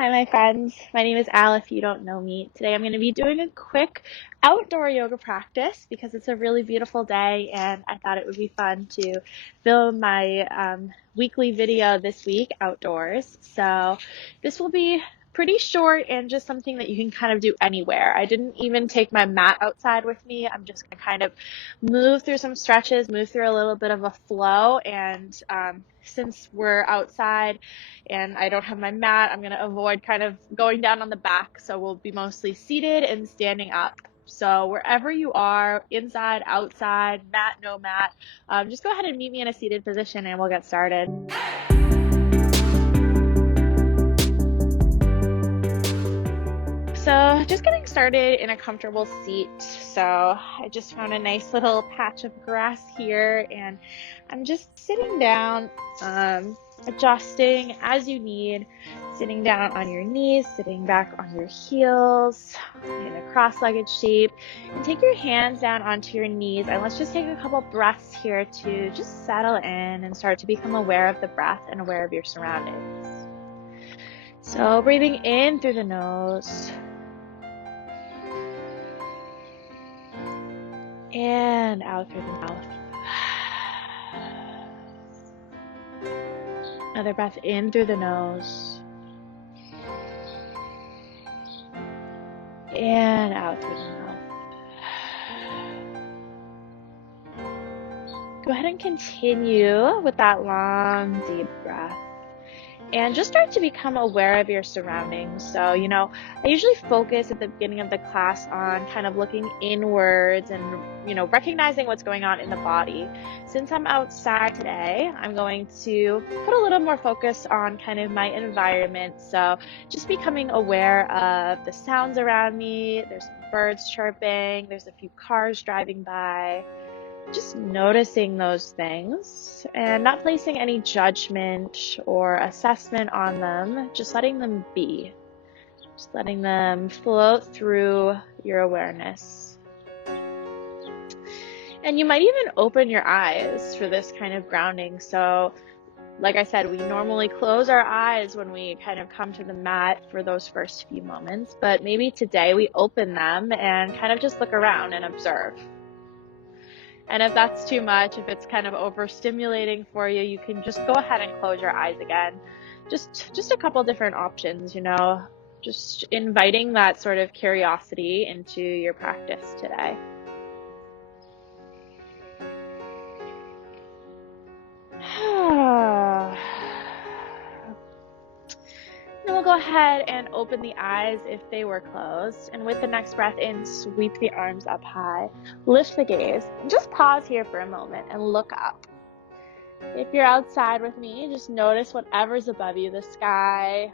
Hi, my friends. My name is Al, if you don't know me. Today I'm going to be doing a quick outdoor yoga practice because it's a really beautiful day and I thought it would be fun to film my weekly video this week outdoors. So this will be pretty short and just something that you can kind of do anywhere. I didn't even take my mat outside with me. I'm just going to kind of move through some stretches, move through a little bit of a flow. And since we're outside, and I don't have my mat, I'm going to avoid kind of going down on the back. So we'll be mostly seated and standing up. So wherever you are, inside, outside, mat, no mat, just go ahead and meet me in a seated position and we'll get started. So just getting started in a comfortable seat. So I just found a nice little patch of grass here and I'm just sitting down, adjusting as you need, sitting down on your knees, sitting back on your heels in a cross-legged shape, and take your hands down onto your knees and let's just take a couple breaths here to just settle in and start to become aware of the breath and aware of your surroundings. So breathing in through the nose and out through the mouth. Another breath in through the nose and out through the mouth. Go ahead and continue with that long, deep breath. And just start to become aware of your surroundings. So, I usually focus at the beginning of the class on kind of looking inwards and, recognizing what's going on in the body. Since I'm outside today, I'm going to put a little more focus on kind of my environment. So just becoming aware of the sounds around me. There's some birds chirping. There's a few cars driving by. Just noticing those things and not placing any judgment or assessment on them, just letting them be, just letting them float through your awareness. And you might even open your eyes for this kind of grounding. So like I said, we normally close our eyes when we kind of come to the mat for those first few moments, but maybe today we open them and kind of just look around and observe. And if that's too much, if it's kind of overstimulating for you, you can just go ahead and close your eyes again. Just a couple different options, just inviting that sort of curiosity into your practice today. Then we'll go ahead and open the eyes if they were closed. And with the next breath in, sweep the arms up high. Lift the gaze. And just pause here for a moment and look up. If you're outside with me, just notice whatever's above you, the sky,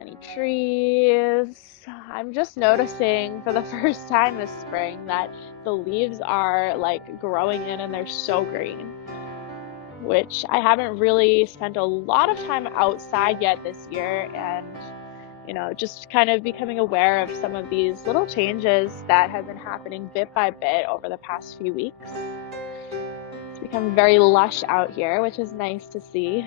any trees. I'm just noticing for the first time this spring that the leaves are like growing in and they're so green, which I haven't really spent a lot of time outside yet this year, and just kind of becoming aware of some of these little changes that have been happening bit by bit over the past few weeks. It's become very lush out here, which is nice to see.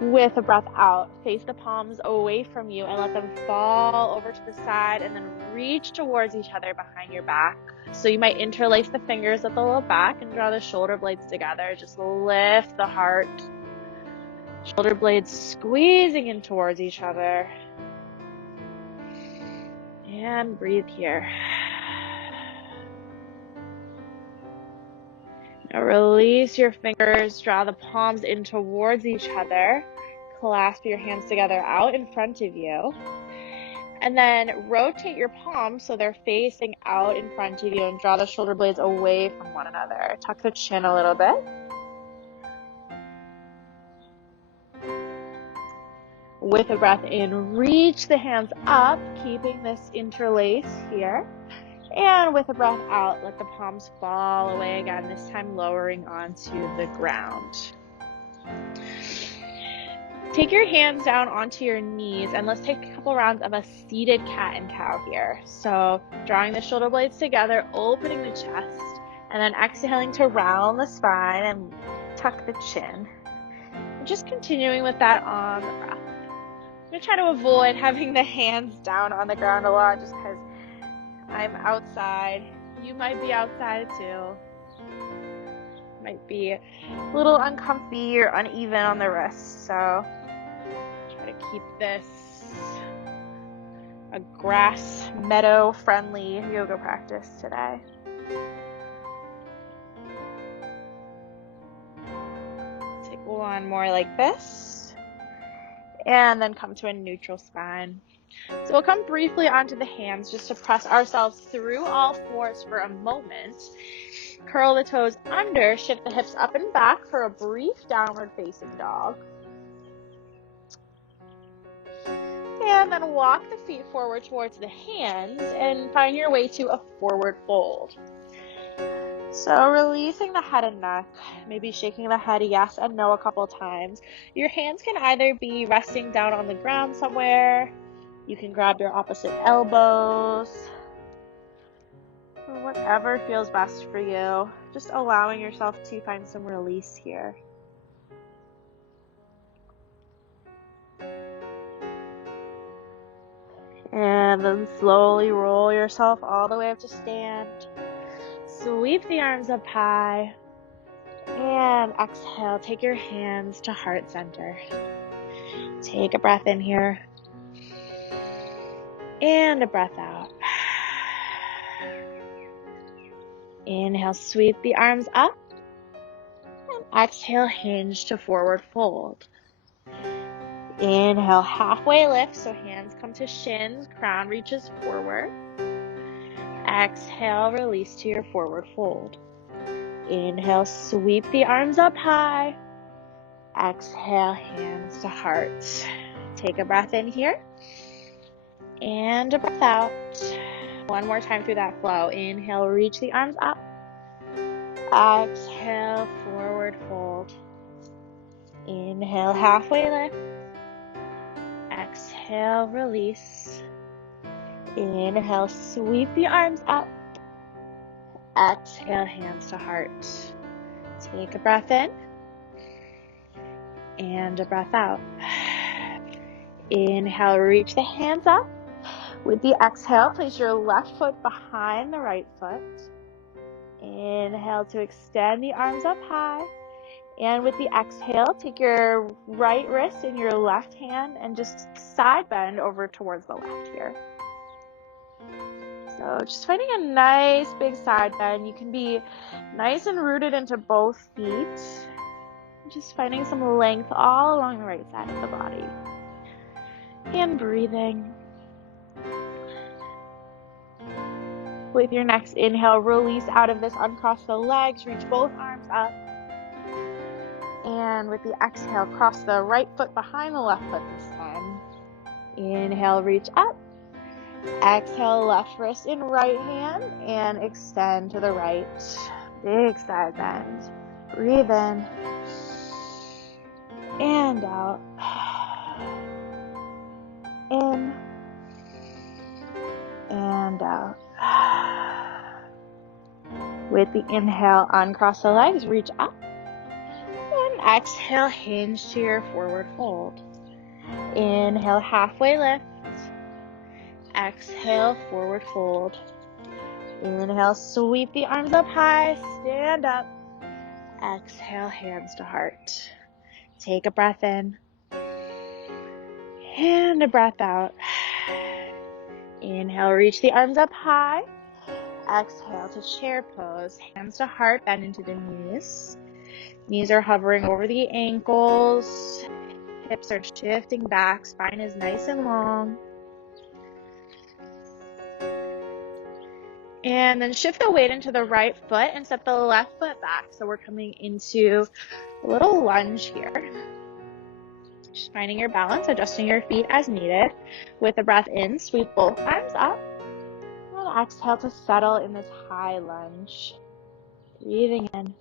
With a breath out, face the palms away from you and let them fall over to the side and then reach towards each other behind your back. So you might interlace the fingers at the low back and draw the shoulder blades together. Just lift the heart. Shoulder blades squeezing in towards each other. And breathe here. Now release your fingers, draw the palms in towards each other. Clasp your hands together out in front of you. And then rotate your palms so they're facing out in front of you and draw the shoulder blades away from one another. Tuck the chin a little bit. With a breath in, reach the hands up, keeping this interlace here. And with a breath out, let the palms fall away again, this time lowering onto the ground. Take your hands down onto your knees and let's take a couple rounds of a seated cat and cow here. So drawing the shoulder blades together, opening the chest, and then exhaling to round the spine and tuck the chin. Just continuing with that on the breath. I'm going to try to avoid having the hands down on the ground a lot just because I'm outside. You might be outside too. Might be a little uncomfy or uneven on the wrists, so try to keep this a grass meadow friendly yoga practice today. Take one more like this, and then come to a neutral spine. So we'll come briefly onto the hands just to press ourselves through all fours for a moment. Curl the toes under, shift the hips up and back for a brief downward facing dog. And then walk the feet forward towards the hands and find your way to a forward fold. So releasing the head and neck, maybe shaking the head yes and no a couple times. Your hands can either be resting down on the ground somewhere. You can grab your opposite elbows. Whatever feels best for you. Just allowing yourself to find some release here. And then slowly roll yourself all the way up to stand. Sweep the arms up high. And exhale, take your hands to heart center. Take a breath in here. And a breath out. Inhale, sweep the arms up. And exhale, hinge to forward fold. Inhale, halfway lift, so hands come to shins, crown reaches forward. Exhale, release to your forward fold. Inhale, sweep the arms up high. Exhale, hands to heart. Take a breath in here. And a breath out. One more time through that flow. Inhale, reach the arms up. Exhale, forward fold. Inhale, halfway lift. Exhale, release. Inhale, sweep the arms up. Exhale, hands to heart. Take a breath in. And a breath out. Inhale, reach the hands up. With the exhale, place your left foot behind the right foot. Inhale to extend the arms up high. And with the exhale, take your right wrist in your left hand and just side bend over towards the left here. So just finding a nice big side bend. You can be nice and rooted into both feet. Just finding some length all along the right side of the body. And breathing. With your next inhale, release out of this, uncross the legs, reach both arms up. And with the exhale, cross the right foot behind the left foot this time. Inhale, reach up. Exhale, left wrist in right hand and extend to the right. Big side bend. Breathe in. And out. In. And out. With the inhale, uncross the legs, reach up. And exhale, hinge to your forward fold. Inhale, halfway lift. Exhale, forward fold. Inhale, sweep the arms up high, stand up. Exhale, hands to heart. Take a breath in. And a breath out. Inhale, reach the arms up high. Exhale to chair pose. Hands to heart, bend into the knees. Knees are hovering over the ankles. Hips are shifting back. Spine is nice and long. And then shift the weight into the right foot and step the left foot back. So we're coming into a little lunge here. Just finding your balance, adjusting your feet as needed. With a breath in, sweep both arms up. And exhale to settle in this high lunge. Breathing in.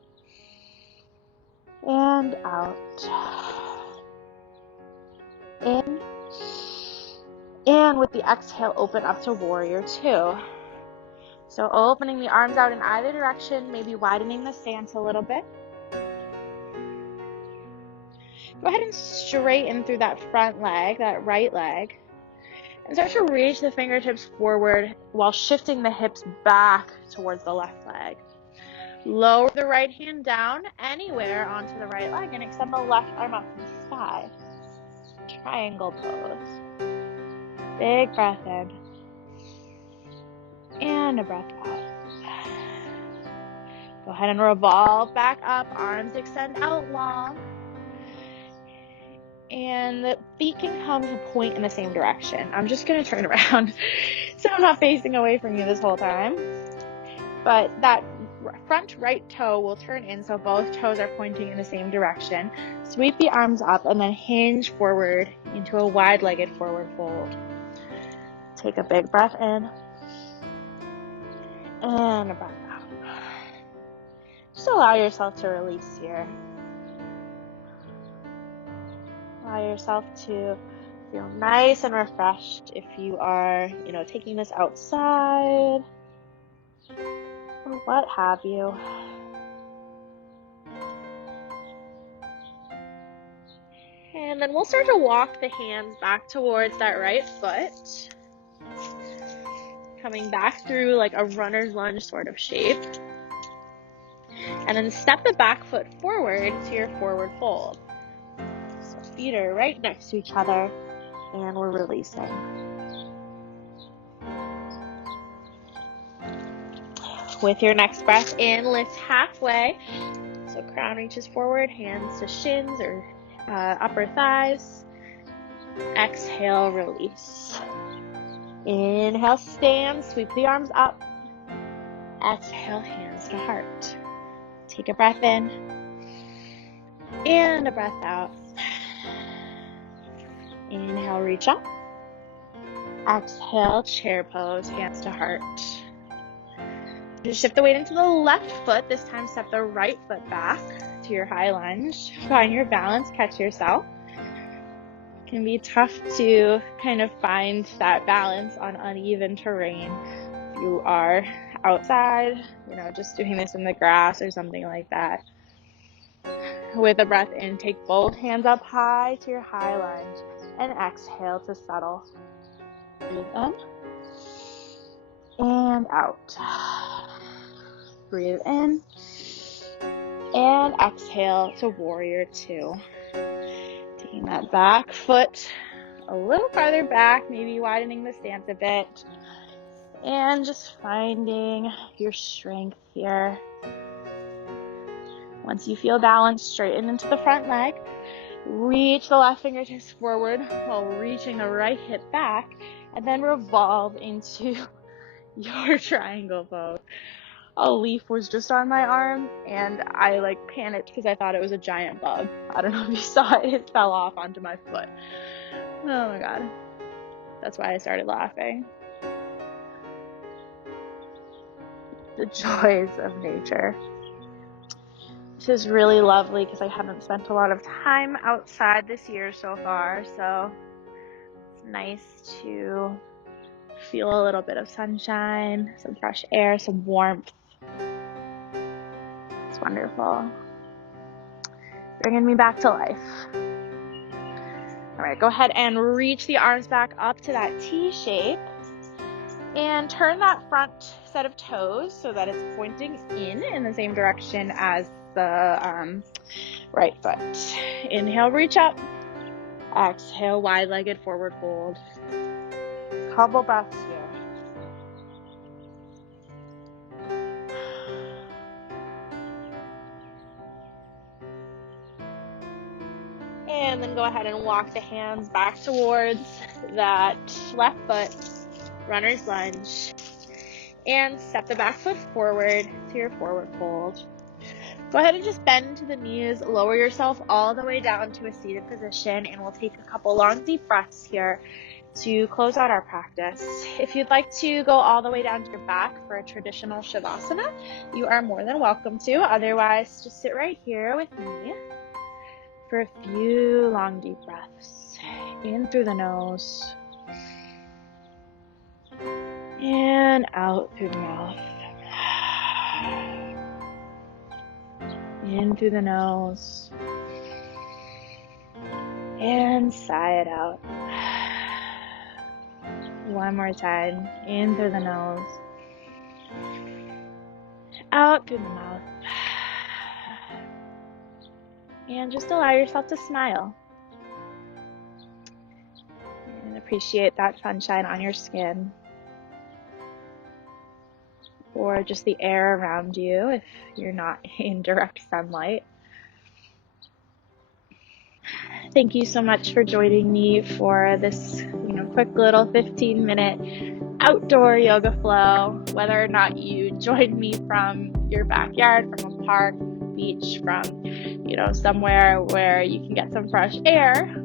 And out. In. And with the exhale, open up to warrior two. So opening the arms out in either direction, maybe widening the stance a little bit. Go ahead and straighten through that front leg, that right leg, and start to reach the fingertips forward while shifting the hips back towards the left leg. Lower the right hand down anywhere onto the right leg and extend the left arm up to the sky. Triangle pose. Big breath in. And a breath out. Go ahead and revolve back up. Arms extend out long. And the feet can come to point in the same direction. I'm just going to turn around so I'm not facing away from you this whole time. But that front right toe will turn in so both toes are pointing in the same direction. Sweep the arms up and then hinge forward into a wide-legged forward fold. Take a big breath in and a breath out. Just allow yourself to release here. Allow yourself to feel nice and refreshed if you are, taking this outside or what have you. And then we'll start to walk the hands back towards that right foot. Coming back through like a runner's lunge sort of shape. And then step the back foot forward to your forward fold. So feet are right next to each other and we're releasing. With your next breath in, lift halfway. So crown reaches forward, hands to shins or upper thighs. Exhale, release. Inhale, stand, sweep the arms up. Exhale, hands to heart. Take a breath in and a breath out. Inhale, reach up. Exhale, chair pose, hands to heart. Just shift the weight into the left foot. This time, step the right foot back to your high lunge. Find your balance, catch yourself. It can be tough to kind of find that balance on uneven terrain. If you are outside, just doing this in the grass or something like that. With a breath in, take both hands up high to your high lunge and exhale to settle. Breathe in and out. Breathe in and exhale to warrior two. Taking that back foot a little farther back, maybe widening the stance a bit. And just finding your strength here. Once you feel balanced, straighten into the front leg. Reach the left fingertips forward while reaching the right hip back. And then revolve into your triangle pose. A leaf was just on my arm and I panicked because I thought it was a giant bug. I don't know if you saw it. It fell off onto my foot. Oh my god. That's why I started laughing. The joys of nature. Which is really lovely because I haven't spent a lot of time outside this year so far, so it's nice to feel a little bit of sunshine, some fresh air, some warmth. It's wonderful. Bringing me back to life. All right, go ahead and reach the arms back up to that T shape. And turn that front set of toes so that it's pointing in the same direction as the right foot. Inhale, reach up. Exhale, wide-legged forward fold. Couple breaths here. And then go ahead and walk the hands back towards that left foot. Runner's lunge, and step the back foot forward to your forward fold. Go ahead and just bend to the knees, lower yourself all the way down to a seated position, and we'll take a couple long deep breaths here to close out our practice. If you'd like to go all the way down to your back for a traditional Shavasana, you are more than welcome to. Otherwise, just sit right here with me for a few long deep breaths. In through the nose. And out through the mouth. In through the nose. And sigh it out. One more time. In through the nose. Out through the mouth. And just allow yourself to smile. And appreciate that sunshine on your skin. Or just the air around you if you're not in direct sunlight. Thank you so much for joining me for this, quick little 15-minute outdoor yoga flow. Whether or not you joined me from your backyard, from a park, beach, from, somewhere where you can get some fresh air,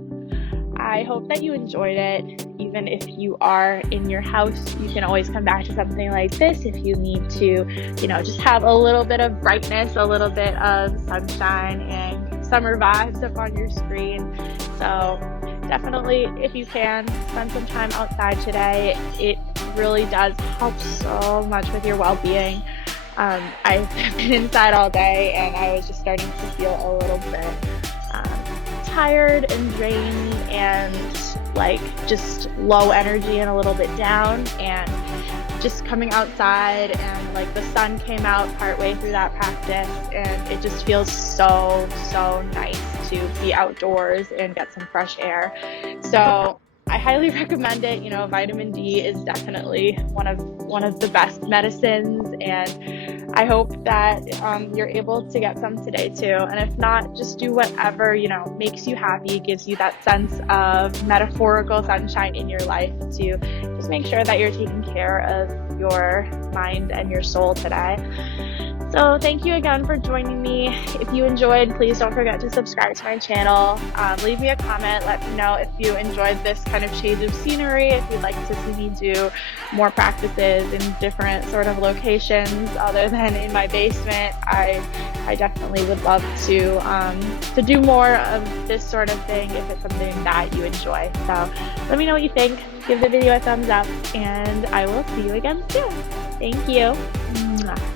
I hope that you enjoyed it. Even if you are in your house, you can always come back to something like this if you need to, just have a little bit of brightness, a little bit of sunshine and summer vibes up on your screen. So definitely, if you can, spend some time outside today. It really does help so much with your well-being. I've been inside all day and I was just starting to feel a little bit tired and drained and just low energy and a little bit down, and just coming outside and the sun came out partway through that practice, and it just feels so nice to be outdoors and get some fresh air. So I highly recommend it. Vitamin D is definitely one of the best medicines, and I hope that you're able to get some today too. And if not, just do whatever makes you happy, gives you that sense of metaphorical sunshine in your life to just make sure that you're taking care of your mind and your soul today. So thank you again for joining me. If you enjoyed, please don't forget to subscribe to my channel. Leave me a comment. Let me know if you enjoyed this kind of change of scenery, if you'd like to see me do more practices in different sort of locations other than in my basement. I definitely would love to do more of this sort of thing if it's something that you enjoy. So let me know what you think. Give the video a thumbs up, and I will see you again soon. Thank you. Mwah.